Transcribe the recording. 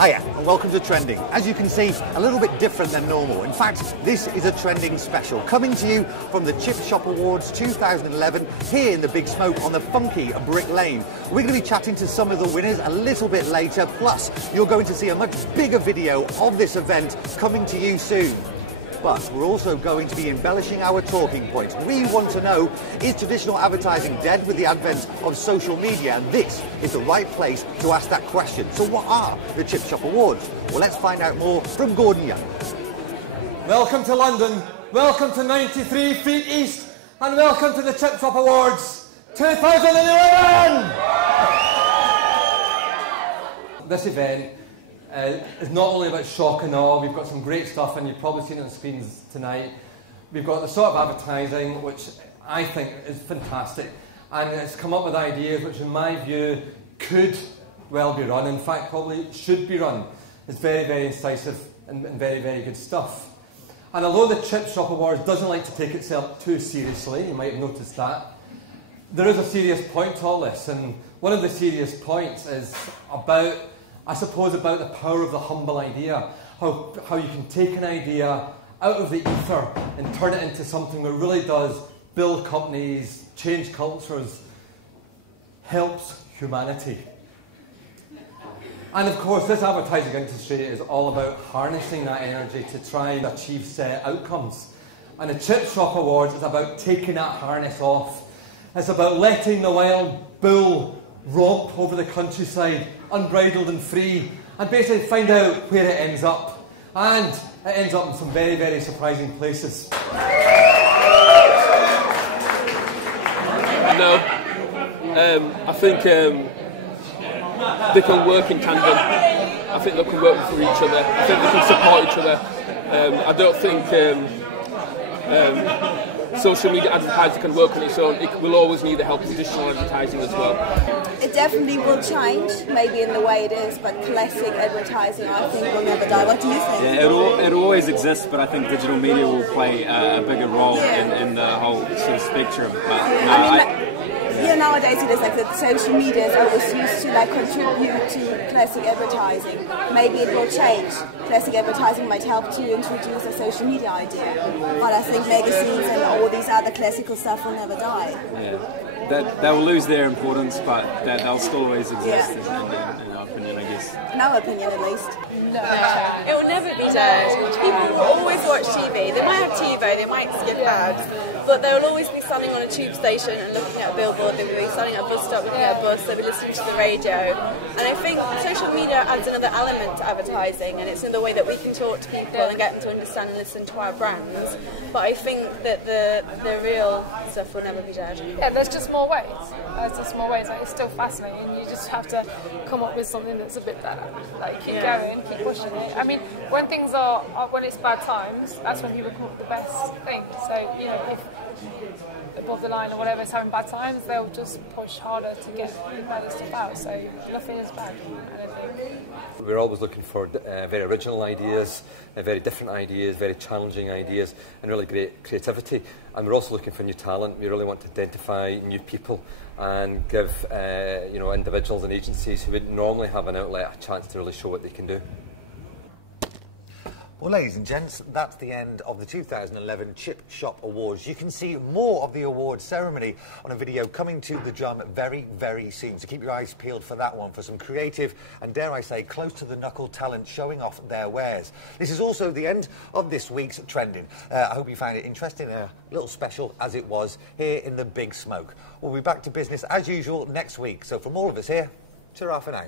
Hiya, and welcome to Trending. As you can see, a little bit different than normal. In fact, this is a Trending special, coming to you from the Chip Shop Awards 2011, here in the Big Smoke on the funky Brick Lane. We're going to be chatting to some of the winners a little bit later, plus you're going to see a much bigger video of this event coming to you soon. But we're also going to be embellishing our talking points. We want to know, is traditional advertising dead with the advent of social media? And this is the right place to ask that question. So what are the Chip Shop Awards? Well, let's find out more from Gordon Young. Welcome to London, welcome to 93 Feet East, and welcome to the Chip Shop Awards 2011! This event is not only about shock and awe. We've got some great stuff, and you've probably seen it on screens tonight. We've got the sort of advertising which I think is fantastic, and it's come up with ideas which in my view could well be run, in fact probably should be run. It's very, very incisive and very, very good stuff. And although the Chip Shop Awards doesn't like to take itself too seriously, you might have noticed that, there is a serious point to all this, and one of the serious points is about, I suppose, about the power of the humble idea, how you can take an idea out of the ether and turn it into something that really does build companies, change cultures, helps humanity. And of course, this advertising industry is all about harnessing that energy to try and achieve set outcomes. And the Chip Shop Awards is about taking that harness off. It's about letting the wild bull romp over the countryside, unbridled and free, and basically find out where it ends up. And it ends up in some very, very surprising places. No, I think they can work in tandem. I think they can work for each other. I think they can support each other. I don't think social media advertising can work on its own. It will always need the help of traditional advertising as well. It definitely will change, maybe in the way it is, but classic advertising, I think, will never die. What do you think? Yeah, it always exists, but I think digital media will play a bigger role in the whole sort of spectrum. But, nowadays it is like that social media is always used to like contribute to classic advertising. Maybe it will change. Classic advertising might help to introduce a social media idea. But I think magazines and all these other classical stuff will never die. Yeah. They will lose their importance, but they'll still always exist in our opinion, I guess. In our opinion, at least. No, it will never be dead. People will always watch TV. They might have TiVo, they might skip ads, but they will always be standing on a tube station and looking at a billboard. They will be standing at a bus stop looking at a bus. They'll be listening to the radio. And I think social media adds another element to advertising, and it's in the way that we can talk to people and get them to understand and listen to our brands. But I think that the real stuff will never be dead. Yeah, there's just more ways. There's just more ways. Like, it's still fascinating. You just have to come up with something that's a bit better. Like, keep going, keep pushing it. I mean, when things are when it's bad times, that's when people come up with the best things. So, you know, if above the line or whatever is having bad times, they'll just push harder to get the better stuff out. So nothing is bad, I don't think. We're always looking for very original ideas, very different ideas, very challenging ideas, and really great creativity. And we're also looking for new talent. We really want to identify new people and give individuals and agencies who wouldn't normally have an outlet a chance to really show what they can do. Well, ladies and gents, that's the end of the 2011 Chip Shop Awards. You can see more of the awards ceremony on a video coming to the drum very, very soon. So keep your eyes peeled for that one, for some creative and, dare I say, close to the knuckle talent showing off their wares. This is also the end of this week's Trending. I hope you found it interesting, a little special as it was here in the Big Smoke. We'll be back to business as usual next week. So from all of us here, ta-ra for now.